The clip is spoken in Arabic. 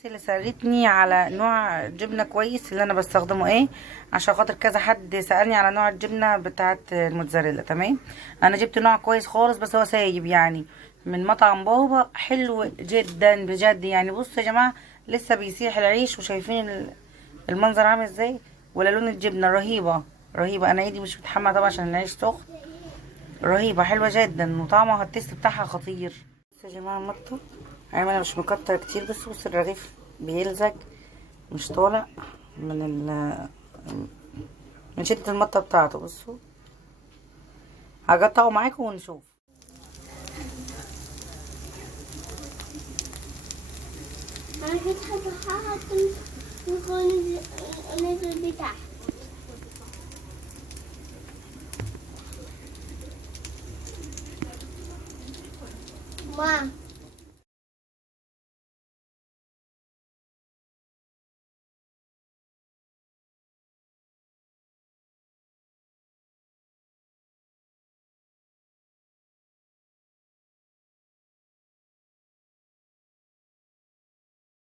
الناس اللي سألتني على نوع جبنة كويس اللي انا بستخدمه ايه، عشان خاطر كذا حد سألني على نوع الجبنة بتاعة الموتزاريلا. تمام، انا جبت نوع كويس خالص بس هو سايب يعني من مطعم بابا، حلو جدا بجد. يعني بصوا يا جماعة، لسه بيسيح العيش وشايفين المنظر عامل ازاي، ولا لون الجبنة رهيبة رهيبة. انا ايدي مش متحمى طبعا عشان العيش سخن. رهيبة حلوة جدا وطعمها التيست بتاعها خطير. بصوا يا جماعة المطة، انا مش مكتر كتير بس بص الرغيف بيلزج، مش طالع من من شدة المطة بتاعته. بصوا هقطعه معاكم ونشوف. انا كنت هحط النزل بتاعها. ما